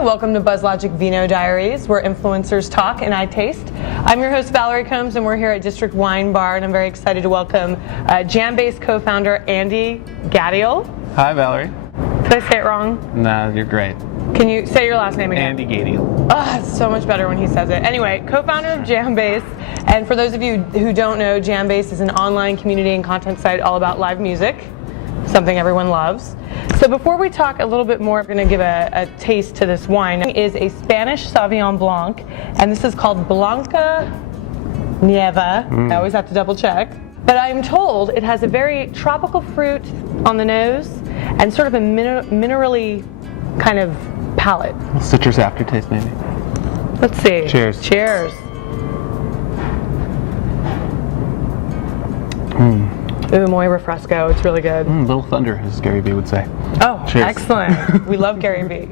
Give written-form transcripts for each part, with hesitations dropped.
Hi, welcome to BuzzLogic Vino Diaries, where influencers talk and I taste. I'm your host, Valerie Combs, and we're here at District Wine Bar, and I'm very excited to welcome Jambase co-founder Andy Gadiel. Hi, Valerie. Did I say it wrong? No, you're great. Can you say your last name again? Andy Gadiel. Oh, it's so much better when he says it. Anyway, co-founder of Jambase, and for those of you who don't know, Jambase is an online community and content site all about live music, something everyone loves. So before we talk a little bit more, I'm going to give a taste to this wine. It is a Spanish Sauvignon Blanc, and this is called Blanca Nieva. I always have to double check. But I'm told it has a very tropical fruit on the nose and sort of a minerally kind of palate. Citrus aftertaste, maybe. Let's see. Cheers. Cheers. Ooh, muy refresco. It's really good. Little thunder, as Gary Vee would say. Oh, cheers. Excellent. We love Gary Vee.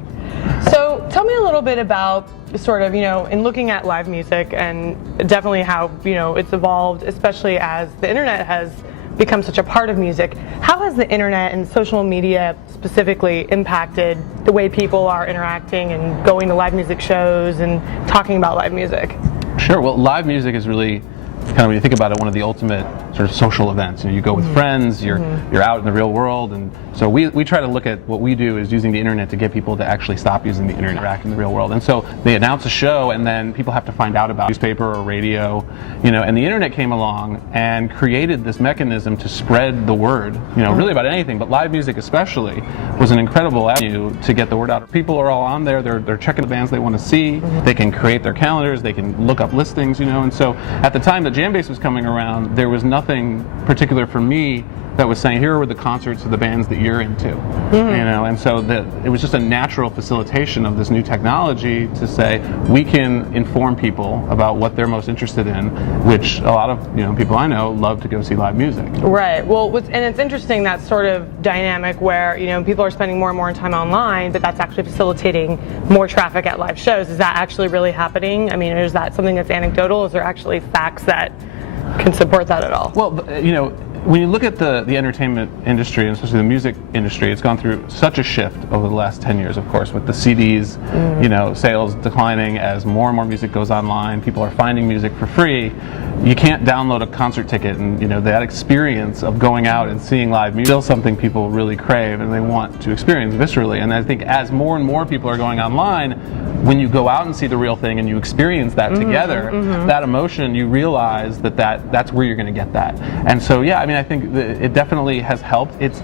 So tell me a little bit about sort of, in looking at live music and definitely how, it's evolved, especially as the internet has become such a part of music. How has the internet and social media specifically impacted the way people are interacting and going to live music shows and talking about live music? Sure. Well, live music is really kind of, when you think about it, one of the ultimate sort of social events. You go with friends, you're out in the real world, and so we try to look at what we do is using the internet to get people to actually stop using the internet, interact in the real world. And so they announce a show, and then people have to find out about newspaper or radio, and the internet came along and created this mechanism to spread the word, really about anything, but live music especially was an incredible avenue to get the word out. People are all on there, they're checking the bands they want to see, they can create their calendars, they can look up listings, and so at the time that Jambase was coming around, there was nothing particular for me that was saying, here are the concerts of the bands that you're into, and so it was just a natural facilitation of this new technology to say we can inform people about what they're most interested in, which a lot of people I know love to go see live music. Right. Well, and it's interesting that sort of dynamic where people are spending more and more time online, but that's actually facilitating more traffic at live shows. Is that actually really happening? I mean, is that something that's anecdotal? Is there actually facts that can support that at all? Well, when you look at the entertainment industry, and especially the music industry, it's gone through such a shift over the last 10 years, of course, with the CDs, sales declining as more and more music goes online. People are finding music for free. You can't download a concert ticket, and that experience of going out and seeing live music is still something people really crave and they want to experience viscerally. And I think as more and more people are going online, when you go out and see the real thing and you experience that together, that emotion, you realize that's where you're going to get that. And so, yeah, I think it definitely has helped. It's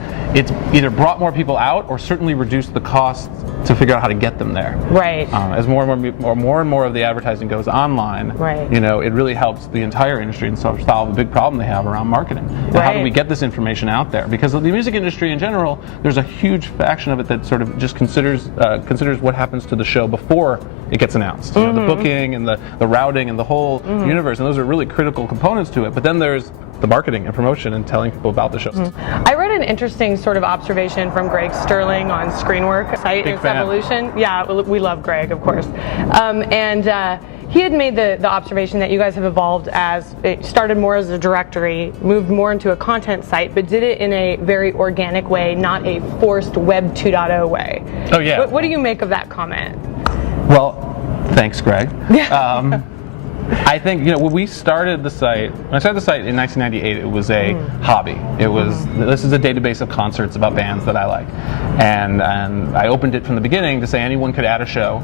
either brought more people out or certainly reduced the cost to figure out how to get them there. Right. As more and more of the advertising goes online, right. It really helps the entire industry and sort of solve a big problem they have around marketing. And how do we get this information out there? Because the music industry in general, there's a huge faction of it that sort of just considers what happens to the show before it gets announced. The booking and the routing and the whole universe, and those are really critical components to it. But then there's the marketing and promotion and telling people about the shows. I read an interesting sort of observation from Greg Sterling on Screenwork site and its evolution. Yeah, we love Greg, of course. He had made the observation that you guys have evolved as, it started more as a directory, moved more into a content site, but did it in a very organic way, not a forced Web 2.0 way. Oh yeah. What do you make of that comment? Well, thanks, Greg. I think, when we started the site, when I started the site in 1998, it was a hobby. It was, this is a database of concerts about bands that I like. And I opened it from the beginning to say anyone could add a show,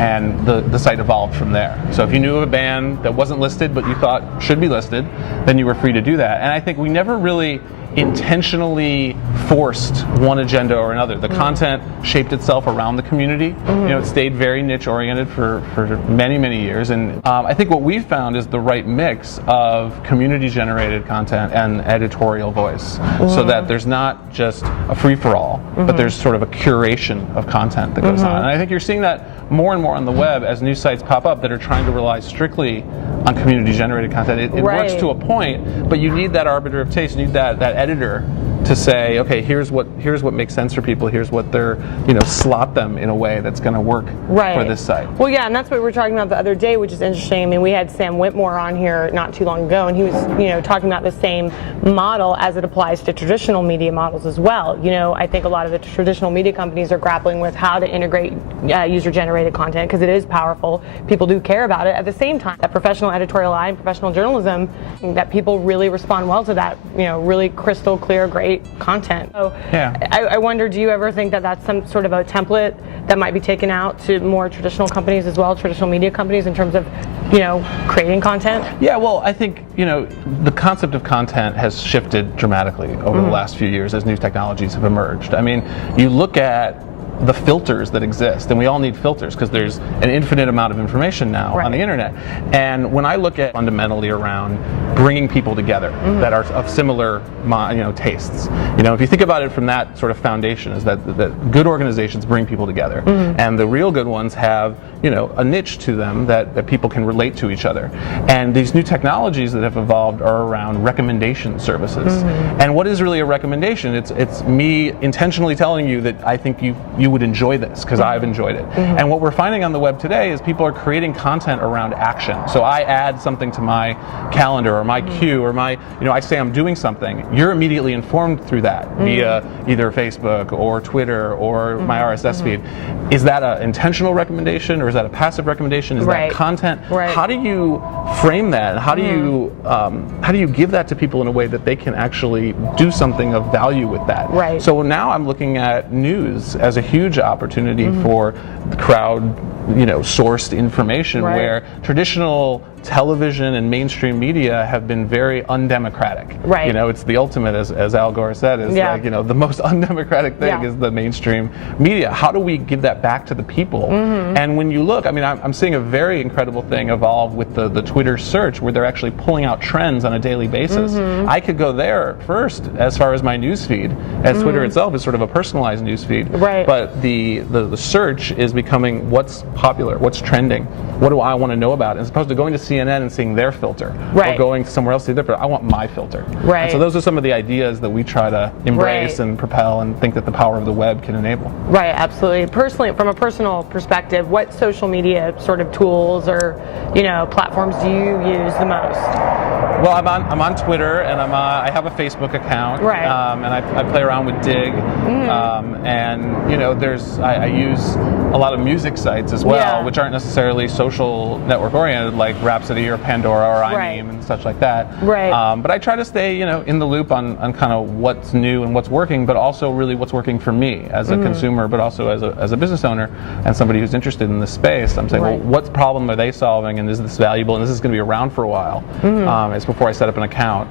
and the site evolved from there. So if you knew of a band that wasn't listed but you thought should be listed, then you were free to do that. And I think we never really intentionally forced one agenda or another. The content shaped itself around the community. It stayed very niche oriented for many, many years. And I think what we've found is the right mix of community generated content and editorial voice, so that there's not just a free-for-all, but there's sort of a curation of content that goes on. And I think you're seeing that more and more on the web as new sites pop up that are trying to rely strictly on community generated content. It works to a point, but you need that arbiter of taste, you need that editor to say, okay, here's what makes sense for people. Here's what they're, slot them in a way that's going to work for this site. Well, yeah, and that's what we were talking about the other day, which is interesting. I mean, we had Sam Whitmore on here not too long ago, and he was, talking about the same model as it applies to traditional media models as well. I think a lot of the traditional media companies are grappling with how to integrate user-generated content because it is powerful. People do care about it. At the same time, that professional editorial eye and professional journalism, that people really respond well to that, really crystal clear, great content. So I wonder, do you ever think that that's some sort of a template that might be taken out to more traditional companies as well, traditional media companies, in terms of, creating content? Yeah, well, I think, the concept of content has shifted dramatically over the last few years as new technologies have emerged. I mean, you look at the filters that exist, and we all need filters because there's an infinite amount of information now on the internet. And when I look at fundamentally around bringing people together that are of similar tastes, if you think about it from that sort of foundation, is that good organizations bring people together, and the real good ones have a niche to them that people can relate to each other. And these new technologies that have evolved are around recommendation services. And what is really a recommendation? It's me intentionally telling you that I think you would enjoy this because I've enjoyed it. And what we're finding on the web today is people are creating content around action. So I add something to my calendar or my queue or my, I say I'm doing something. You're immediately informed through that via either Facebook or Twitter or my RSS feed. Is that an intentional recommendation or is that a passive recommendation? Is that content? How do you frame that? How do you give that to people in a way that they can actually do something of value with that? So now I'm looking at news as a huge opportunity for the crowd, sourced information where traditional television and mainstream media have been very undemocratic. It's the ultimate, as Al Gore said, is like, the most undemocratic thing is the mainstream media. How do we give that back to the people? And when you look, I mean, I'm seeing a very incredible thing evolve with the Twitter search where they're actually pulling out trends on a daily basis. I could go there first as far as my news feed, as Twitter itself is sort of a personalized news feed. But the search is becoming what's popular, what's trending, what do I want to know about, as opposed to going to CNN and seeing their filter, or going somewhere else to see their filter. I want my filter. And so those are some of the ideas that we try to embrace and propel and think that the power of the web can enable. Absolutely. Personally, from a personal perspective, what social media sort of tools or platforms do you use the most? Well, I'm on Twitter and I have a Facebook account, and I play around with Dig, and I use a lot of music sites as well, which aren't necessarily social network oriented, like Rhapsody or Pandora or iMeme and such like that. But I try to stay in the loop on kind of what's new and what's working, but also really what's working for me as a consumer, but also as a business owner and somebody who's interested in this space. I'm saying, well, what problem are they solving, and is this valuable, and is this going to be around for a while? It's before I set up an account.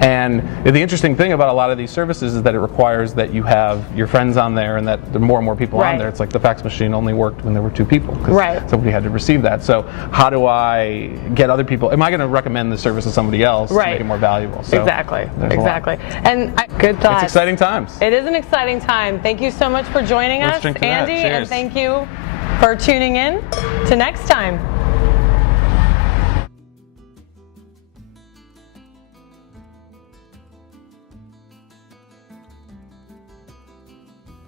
And the interesting thing about a lot of these services is that it requires that you have your friends on there and that there are more and more people on there. It's like the fax machine only worked when there were 2 people because somebody had to receive that. So how do I get other people? Am I going to recommend the service to somebody else to make it more valuable? So exactly. And good thoughts. It's exciting times. It is an exciting time. Thank you so much for joining us, Andy, and thank you for tuning in. To next time.